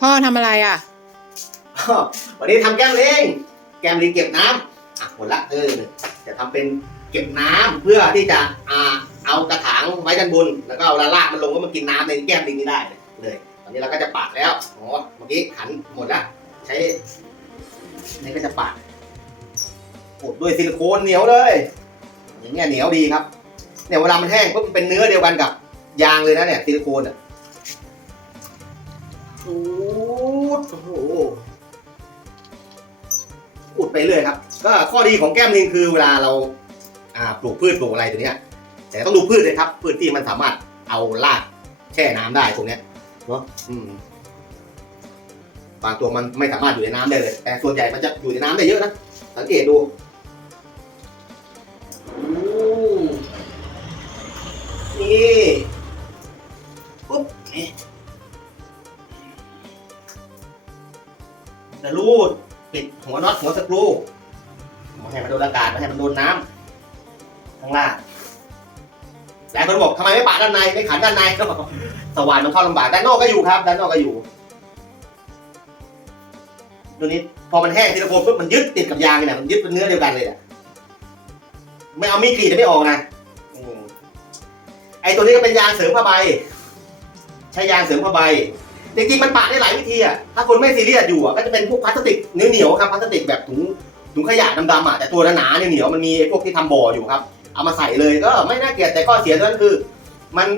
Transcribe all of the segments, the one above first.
พ่อทำอะไรอะ อ้อวันนี้ทำแก้มลิงแก้มลิงเก็บน้ำอะหมดละเออจะทำเป็นเก็บน้ำเพื่อที่จะอ่าเอากระถางไว้ด้านบน แล้วก็เอาละลากมันลงก็มันกินน้ำในแก้มลิงนี้ได้เลยตอนนี้เราก็จะปาดแล้วอ๋อเมื่อกี้ขันหมดละใช้นี่ก็จะปาดโอบด้วยซิลิโคนเหนียวเลย อย่างเงี้ยเหนียวดีครับเนี่ยเวลามันแห้งปุ๊บมันเป็นเนื้อเดียวกันกับยางเลยนะเนี่ยซิลิโคนอะ อูดโอ้โหอุดไปเรื่อยครับ ก็ข้อดีของแก้มลิงคือเวลาเราอ่าปลูกพืชปลูกอะไรตัวเนี้ย แต่ต้องดูพืชเลยครับ พืชที่มันสามารถเอารากแช่น้ำได้ตรงเนี้ยเนาะอืมบางตัวมันไม่สามารถอยู่ในน้ำได้เลย แต่ส่วนใหญ่มันจะอยู่ในน้ำได้เยอะนะสังเกตดูนี่ แล้วรูดปิดหัวน็อตหัวสกรูไม่ให้มันโดนอากาศไม่ให้มันโดนน้ำข้างล่างหลายคนบอกทำไมไม่ปาดด้านในไม่ขันด้านในสว่านมันเข้าลำบากด้านนอกก็อยู่ครับด้านนอกก็อยู่ตัวนี้พอมันแห้งทีละคนปุ๊บมันยึดติดกับยางเนี่ยมันยึดเป็นเนื้อเดียวกันเลยอะไม่เอามีดกรีดจะไม่ออกนะไอตัวนี้ก็เป็นยางเสริมผ้าใบ ใช้ยางเสริมผ้าใบ จริงๆมันปะได้หลายวิธีอะถ้าคนไม่ซีเรียสอยู่อะก็จะเป็นพวกพลาสติกเหนียวๆครับพลาสติกแบบถุงถุงขยะดำๆอะแต่ตัวหนาๆเหนียวๆมันมีพวกที่ทำบ่ออยู่ครับเอามาใส่เลยก็ไม่น่าเกลียดแต่ข้อเสียนั้นคือ มัน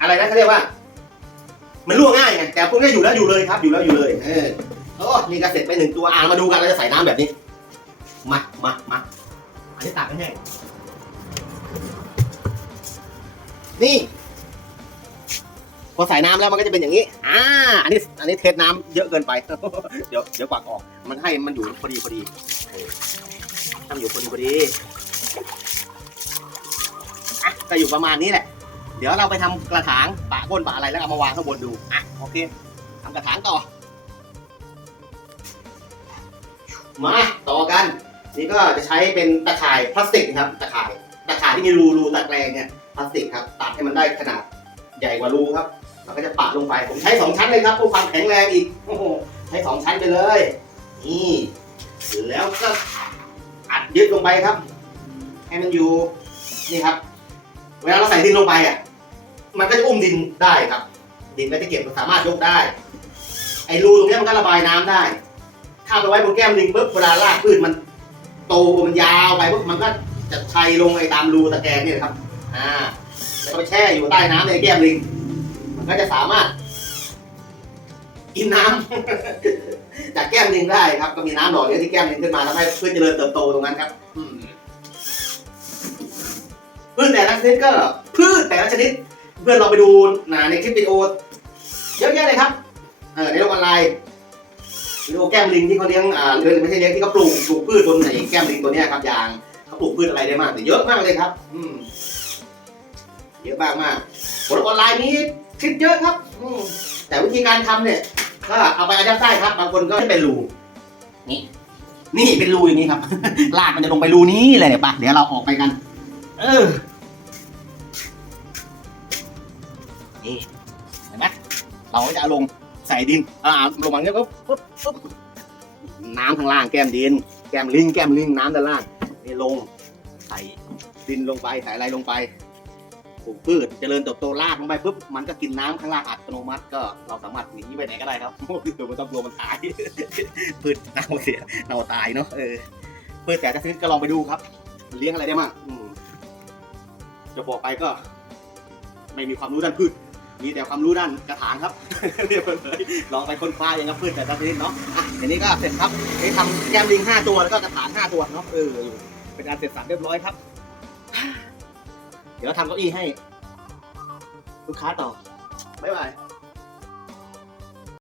อะไรนะเขาเรียกว่า มันรั่วง่ายไงแต่พวกนี้อยู่แล้วอยู่เลยครับ อยู่แล้วอยู่เลยเออโอ้นี่ก็เสร็จไปหนึ่งตัวอ่านมาดูกันเราจะใส่น้ำแบบนี้มามามาอันนี้ตากให้แห้งนี่ พอใส่น้ำแล้วมันก็จะเป็นอย่างนี้ อ่า อันนี้ อันนี้เทสน้ำเยอะเกินไป เดี๋ยว เดี๋ยวกวาดออก มันให้มันอยู่พอดีพอดีทำอยู่พอดีพอดีอะก็อยู่ประมาณนี้แหละ เดี๋ยวเราไปทำกระถางปะก้นปะอะไรแล้วเอามาวางข้างบนดู อะ โอเคทำกระถางต่อ มาต่อกัน นี่ก็จะใช้เป็นตะข่ายพลาสติกนะครับ ตะข่าย ตะข่ายที่มีรูรูตะแกรงเนี่ย พลาสติกครับ ตัดให้มันได้ขนาดใหญ่กว่ารูครับ เราก็จะปะลงไป ผมใช้สองชั้นเลยครับเพื่อความแข็งแรงอีกโอ้โหใช้สองชั้นไปเลย นี่ แล้วก็อัดยึดลงไปครับ ให้มันอยู่ นี่ครับ เวลาเราใส่ดินลงไปอะ มันก็จะอุ้มดินได้ครับ ดินก็จะเก็บมันสามารถยกได้ ไอ้รูตรงนี้มันก็ระบายน้ำได้ ถ้าไปไว้บนแก้มลิงปุ๊บเวลารากพืชมันโตมันยาวไปปุ๊บมันก็จะชัยลงไอ้ตามรูตะแกรงเนี่ยครับ อ่า แล้วก็ไปแช่อยู่ใต้น้ำในแก้มลิงมัน ก็จะสามารถ กินน้ำ จากแก้มลิงได้ครับ ก็มีน้ำหล่อเลี้ยงที่แก้มลิงขึ้นมาทำให้พืชเจริญเติบโตตรงนั้นครับพืชแต่ละชนิดก็พืชแต่ละชนิด เพื่อนเราไปดูนะในคลิปวิดีโอเยอะแยะเลยครับเออในโลกออนไลน์วิดีโอแก้มลิงที่เขาเลี้ยงอ่าเลี้ยงไม่ใช่เลี้ยงที่เขาปลูกปลูกพืชบนไหนแก้มลิงตัวนี้ครับอย่างเขาปลูกพืชอะไรได้มากแต่เยอะมากเลยครับ อืมเยอะมากมากบนออนไลน์นี้ คลิปเยอะครับอืมแต่วิธีการทำเนี่ย ก็เอาไปอัดยัดไส้ครับ บางคนก็ให้เป็นรูนี่ นี่เป็นรูอย่างนี้ครับ ลากมันจะลงไปรูนี้เลยเนี่ยปะเดี๋ยวเราออกไปกัน เออ นี่เห็นไหมเราก็จะเอาลงใส่ดิน อ่าลงมาเงี้ยปุ๊บปุ๊บปุ๊บน้ำข้างล่างแก้มดิน แก้มลิง แก้มลิงน้ำด้านล่างนี่ลง ใส่ดินลงไป ใส่อะไรลงไป ปลูกพืชเจริญเติบโตรากลงไปปุ๊บมันก็กินน้ำข้างล่างอัตโนมัติก็เราสามารถหนีไปไหนก็ได้ครับคือไม่ต้องกลัวมันตายพืชเน่าเสียเน่าตายเนาะเออพืชแต่ละชนิดก็ลองไปดูครับ เลี้ยงอะไรได้บ้างจะบอกไปก็ ไม่มีความรู้ด้านพืชมีแต่ความรู้ด้านกระถางครับเรียบเลยลองไปค้นคว้าเองครับพืชแต่ละชนิดเนาะอะอย่างนี้ก็เสร็จครับนี่ทำแก้มลิงห้าตัวแล้วก็กระถางห้าตัวเนาะเอออยู่เป็นการเสร็จสรรเรียบร้อยครับ เดี๋ยวทำเก้าอี้ให้ ลูกค้าต่อ บ๊ายบาย